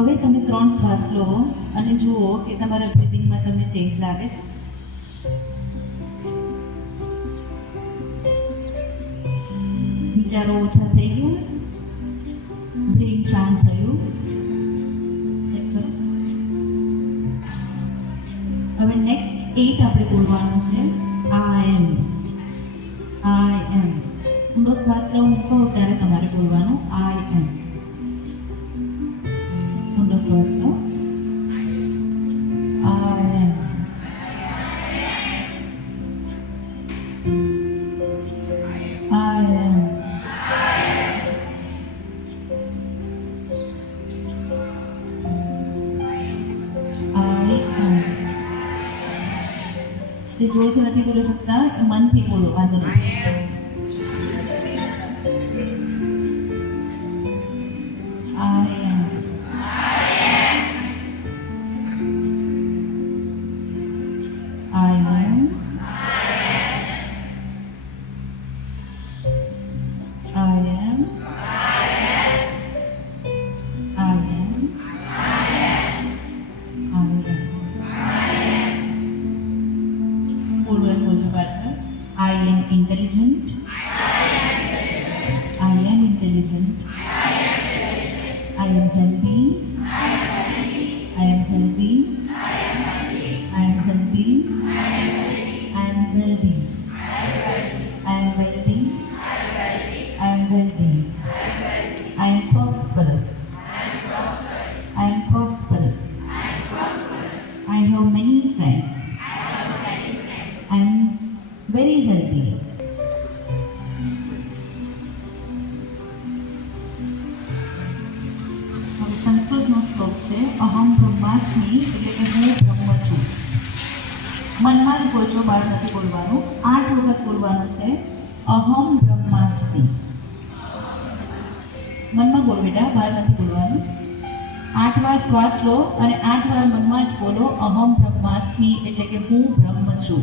હવે તમે 3 શ્વાસ લો અને જુઓ કે તમારા બ્રીથિંગમાં તમને ચેન્જ લાગે છે. વિચારો ઓછા થઈ ગયા, બ્રેઇન શાંત થયું. ચેક કરો. હવે નેક્સ્ટ 8 આપણે બોલવાનું છે. આઈ એમ. ઊંડો શ્વાસ લો મૂકો ત્યારે તમારે બોલવાનું આઈ એમ. ઊંડો શ્વાસ લો. આઈ એમ. આઈ એમ. જે જોરથી નથી બોલી શકતા એ મનથી બોલો, વાંધો નહીં. I am intelligent. I am intelligent. I am healthy. I am healthy. I am healthy. I am wealthy. I am wealthy. I am wealthy. I am prosperous. I am prosperous. I have many friends. I am very healthy. હવે સંસ્કૃતનો શ્લોક છે અહમ બ્રહ્માસ્મિ, એટલે કે હું બ્રહ્મ છું. મનમાં જ બોલજો, બહાર નથી બોલવાનું. 8 વખત બોલવાનું છે અહમ બ્રહ્માસ્મિ. મનમાં બોલ બેટા, બહાર નથી બોલવાનું. 8 વાર શ્વાસ લો અને 8 વાર મનમાં જ બોલો અહમ બ્રહ્માસ્મિ, એટલે કે હું બ્રહ્મ છું.